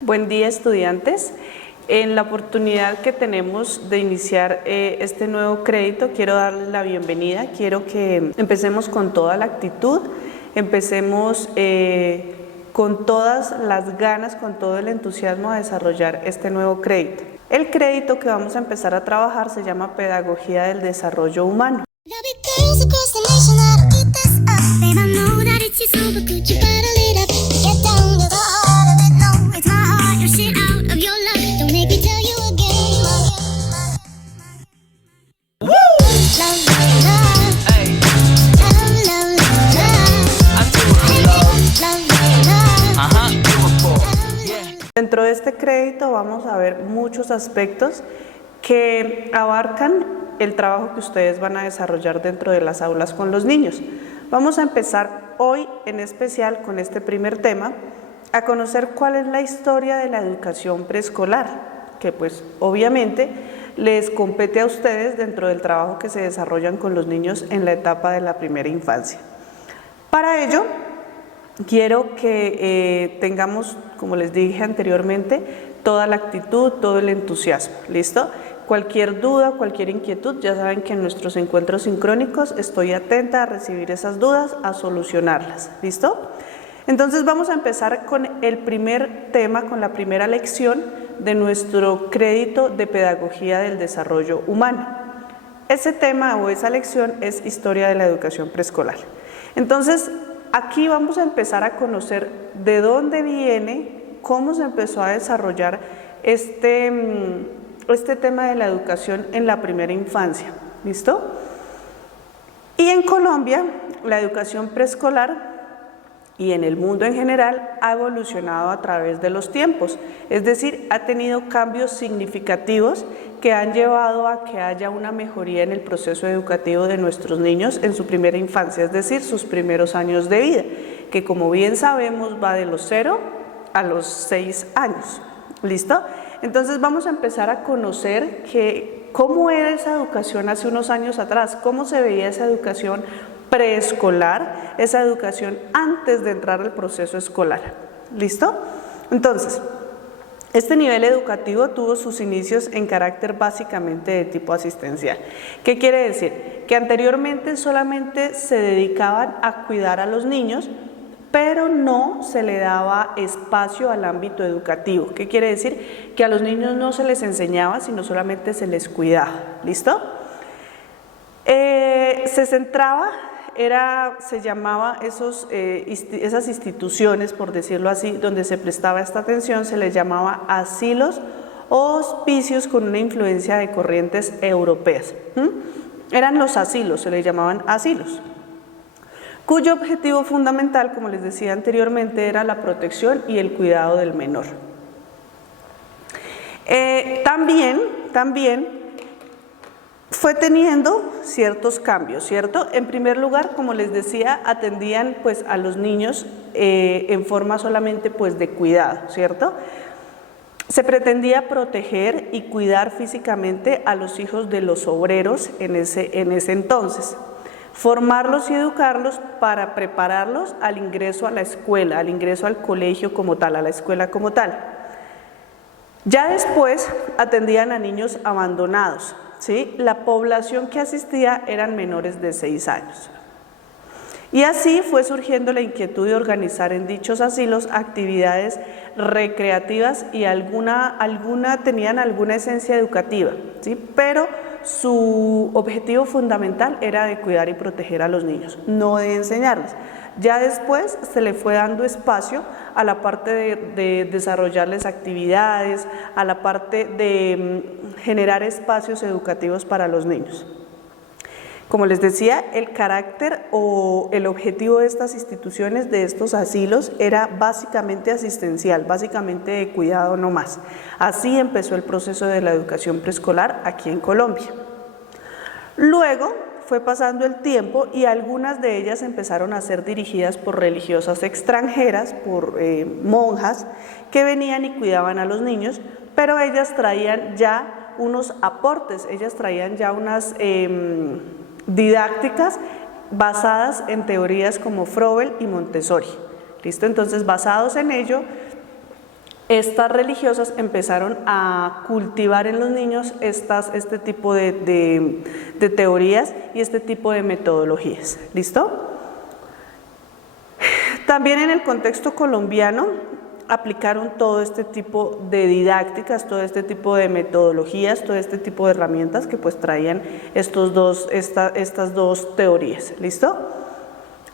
Buen día, estudiantes. En la oportunidad que tenemos de iniciar este nuevo crédito, quiero darles la bienvenida. Quiero que empecemos con toda la actitud, empecemos con todas las ganas, con todo el entusiasmo a desarrollar este nuevo crédito. El crédito que vamos a empezar a trabajar se llama Pedagogía del Desarrollo Humano. Dentro de este crédito vamos a ver muchos aspectos que abarcan el trabajo que ustedes van a desarrollar dentro de las aulas con los niños. Vamos a empezar hoy en especial con este primer tema, a conocer cuál es la historia de la educación preescolar, que pues obviamente les compete a ustedes dentro del trabajo que se desarrollan con los niños en la etapa de la primera infancia. Para ello, quiero que tengamos, como les dije anteriormente, toda la actitud, todo el entusiasmo, ¿listo? Cualquier duda, cualquier inquietud, ya saben que en nuestros encuentros sincrónicos estoy atenta a recibir esas dudas, a solucionarlas, ¿listo? Entonces vamos a empezar con el primer tema, con la primera lección de nuestro crédito de Pedagogía del Desarrollo Humano. Ese tema o esa lección es Historia de la Educación Preescolar. Entonces, aquí vamos a empezar a conocer de dónde viene, cómo se empezó a desarrollar este tema de la educación en la primera infancia, ¿listo? Y en Colombia, la educación preescolar y en el mundo en general ha evolucionado a través de los tiempos, es decir, ha tenido cambios significativos que han llevado a que haya una mejoría en el proceso educativo de nuestros niños en su primera infancia, es decir, sus primeros años de vida, que como bien sabemos va de los 0 a los 6 años, ¿listo? Entonces vamos a empezar a conocer cómo era esa educación hace unos años atrás, cómo se veía esa educación preescolar, esa educación antes de entrar al proceso escolar, ¿listo? Entonces, este nivel educativo tuvo sus inicios en carácter básicamente de tipo asistencial. ¿Qué quiere decir? Que anteriormente solamente se dedicaban a cuidar a los niños, pero no se le daba espacio al ámbito educativo. ¿Qué quiere decir? Que a los niños no se les enseñaba, sino solamente se les cuidaba, ¿listo? Se centraba, se llamaba esas instituciones, por decirlo así, donde se prestaba esta atención, se les llamaba asilos o hospicios con una influencia de corrientes europeas. Eran los asilos, se les llamaban asilos, cuyo objetivo fundamental, como les decía anteriormente, era la protección y el cuidado del menor. También fue teniendo ciertos cambios, ¿cierto? En primer lugar, como les decía, atendían pues a los niños en forma solamente pues de cuidado, ¿cierto? Se pretendía proteger y cuidar físicamente a los hijos de los obreros en ese entonces, formarlos y educarlos para prepararlos al ingreso a la escuela, al ingreso al colegio como tal, a la escuela como tal. Ya después atendían a niños abandonados, ¿sí? La población que asistía eran menores de 6 años. Y así fue surgiendo la inquietud de organizar en dichos asilos actividades recreativas y tenían alguna esencia educativa, ¿sí? Pero su objetivo fundamental era de cuidar y proteger a los niños, no de enseñarles. Ya después se le fue dando espacio a la parte de desarrollarles actividades, a la parte de generar espacios educativos para los niños. Como les decía, el carácter o el objetivo de estas instituciones, de estos asilos, era básicamente asistencial, básicamente de cuidado no más. Así empezó el proceso de la educación preescolar aquí en Colombia. Luego fue pasando el tiempo y algunas de ellas empezaron a ser dirigidas por religiosas extranjeras, por monjas que venían y cuidaban a los niños, pero ellas traían ya unos aportes, ellas traían ya unas didácticas basadas en teorías como Froebel y Montessori, ¿listo? Entonces, basados en ello, estas religiosas empezaron a cultivar en los niños este tipo de teorías y este tipo de metodologías. ¿Listo? También en el contexto colombiano aplicaron todo este tipo de didácticas, todo este tipo de metodologías, todo este tipo de herramientas que pues traían estas dos teorías. ¿Listo?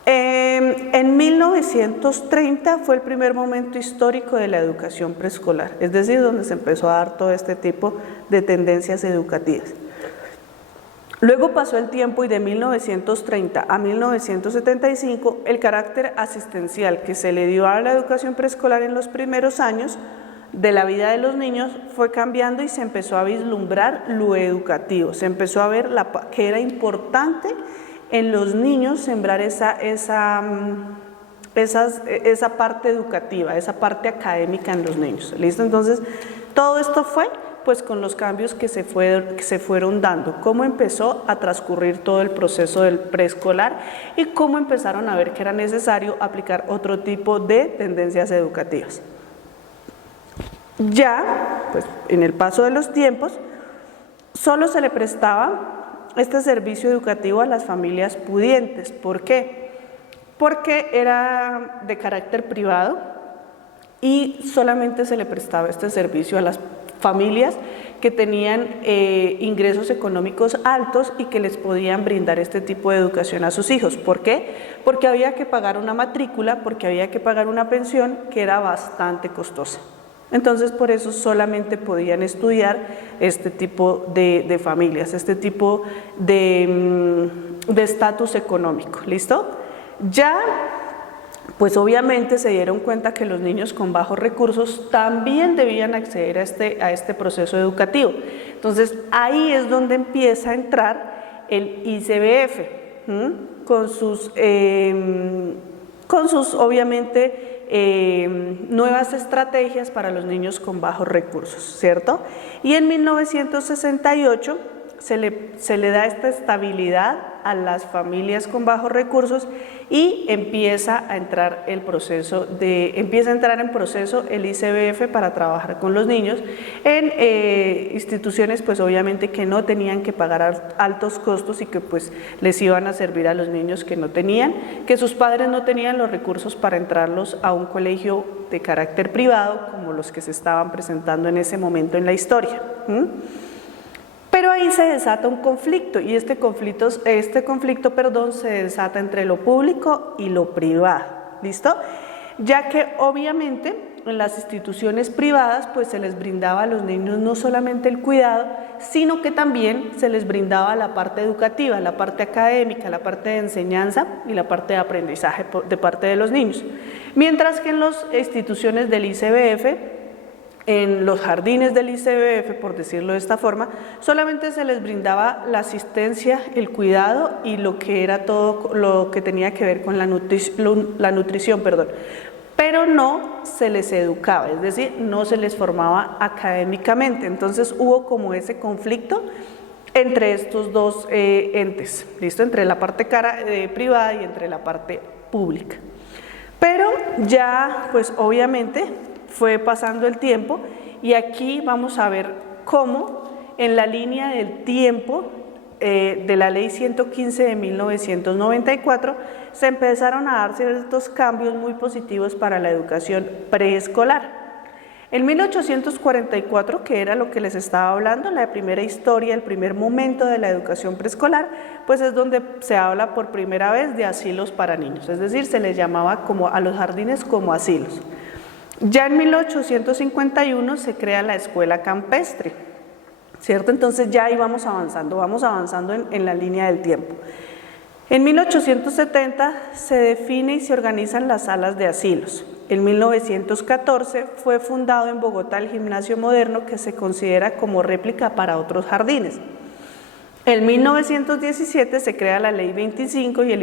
En 1930 fue el primer momento histórico de la educación preescolar, es decir, donde se empezó a dar todo este tipo de tendencias educativas. Luego pasó el tiempo y de 1930 a 1975 el carácter asistencial que se le dio a la educación preescolar en los primeros años de la vida de los niños fue cambiando y se empezó a vislumbrar lo educativo, se empezó a ver que era importante en los niños sembrar esa parte educativa, esa parte académica en los niños. ¿Listo? Entonces, todo esto fue pues con los cambios que se fueron dando, cómo empezó a transcurrir todo el proceso del preescolar y cómo empezaron a ver que era necesario aplicar otro tipo de tendencias educativas. Ya, pues en el paso de los tiempos, solo se le prestaba este servicio educativo a las familias pudientes. ¿Por qué? Porque era de carácter privado y solamente se le prestaba este servicio a las familias que tenían ingresos económicos altos y que les podían brindar este tipo de educación a sus hijos. ¿Por qué? Porque había que pagar una matrícula, porque había que pagar una pensión que era bastante costosa. Entonces, por eso solamente podían estudiar este tipo de familias, este tipo de estatus económico. ¿Listo? Ya, pues obviamente se dieron cuenta que los niños con bajos recursos también debían acceder a este proceso educativo. Entonces, ahí es donde empieza a entrar el ICBF, con sus obviamente, nuevas estrategias para los niños con bajos recursos, ¿cierto? Y en 1968 se le da esta estabilidad a las familias con bajos recursos y empieza a entrar en proceso el ICBF para trabajar con los niños en instituciones pues obviamente que no tenían que pagar altos costos y que pues les iban a servir a los niños que no tenían, que sus padres no tenían los recursos para entrarlos a un colegio de carácter privado como los que se estaban presentando en ese momento en la historia. Pero ahí se desata un conflicto y este conflicto se desata entre lo público y lo privado, ¿listo? Ya que obviamente en las instituciones privadas pues se les brindaba a los niños no solamente el cuidado, sino que también se les brindaba la parte educativa, la parte académica, la parte de enseñanza y la parte de aprendizaje de parte de los niños. Mientras que en las instituciones del ICBF, en los jardines del ICBF, por decirlo de esta forma, solamente se les brindaba la asistencia, el cuidado y lo que era todo lo que tenía que ver con la nutrición, pero no se les educaba, es decir, no se les formaba académicamente. Entonces hubo como ese conflicto entre estos dos entes, ¿listo? Entre la parte privada y entre la parte pública. Pero ya, pues obviamente, fue pasando el tiempo y aquí vamos a ver cómo en la línea del tiempo de la Ley 115 de 1994 se empezaron a dar ciertos cambios muy positivos para la educación preescolar. En 1844, que era lo que les estaba hablando, la primera historia, el primer momento de la educación preescolar, pues es donde se habla por primera vez de asilos para niños, es decir, se les llamaba como a los jardines como asilos. Ya en 1851 se crea la escuela campestre, ¿cierto? Entonces ya ahí vamos avanzando en la línea del tiempo. En 1870 se define y se organizan las salas de asilos. En 1914 fue fundado en Bogotá el gimnasio moderno que se considera como réplica para otros jardines. En 1917 se crea la Ley 25 y el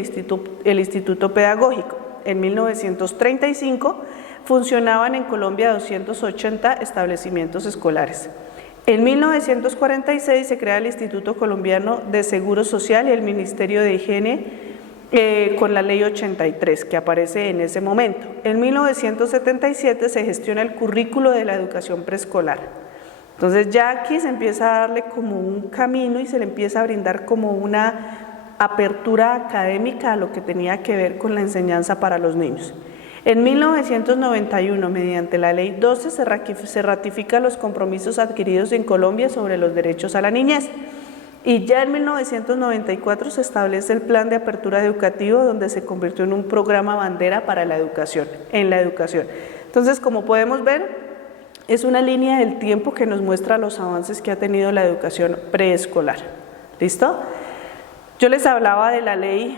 Instituto Pedagógico. En 1935 funcionaban en Colombia 280 establecimientos escolares. En 1946 se crea el Instituto Colombiano de Seguro Social y el Ministerio de Higiene con la ley 83 que aparece en ese momento. En 1977 se gestiona el currículo de la educación preescolar. Entonces ya aquí se empieza a darle como un camino y se le empieza a brindar como una apertura académica a lo que tenía que ver con la enseñanza para los niños. En 1991, mediante la Ley 12, se ratifica los compromisos adquiridos en Colombia sobre los derechos a la niñez. Y ya en 1994 se establece el Plan de Apertura Educativo, donde se convirtió en un programa bandera para la educación, en la educación. Entonces, como podemos ver, es una línea del tiempo que nos muestra los avances que ha tenido la educación preescolar. ¿Listo? Yo les hablaba de la Ley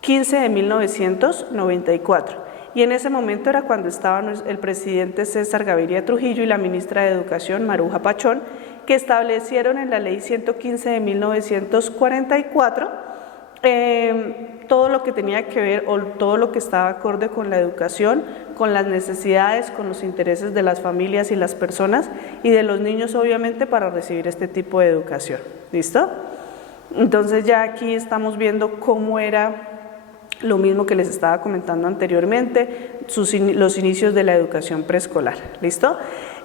15 de 1994. Y en ese momento era cuando estaban el presidente César Gaviria Trujillo y la ministra de Educación, Maruja Pachón, que establecieron en la ley 115 de 1944 todo lo que tenía que ver o todo lo que estaba acorde con la educación, con las necesidades, con los intereses de las familias y las personas y de los niños obviamente para recibir este tipo de educación. ¿Listo? Entonces ya aquí estamos viendo cómo era lo mismo que les estaba comentando anteriormente, los inicios de la educación preescolar. ¿Listo?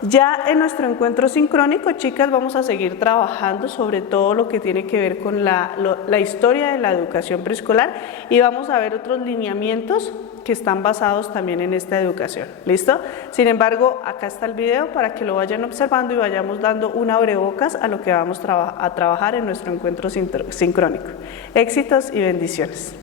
Ya en nuestro encuentro sincrónico, chicas, vamos a seguir trabajando sobre todo lo que tiene que ver con la historia de la educación preescolar y vamos a ver otros lineamientos que están basados también en esta educación. ¿Listo? Sin embargo, acá está el video para que lo vayan observando y vayamos dando un abrebocas a lo que vamos a trabajar en nuestro encuentro sincrónico. Éxitos y bendiciones.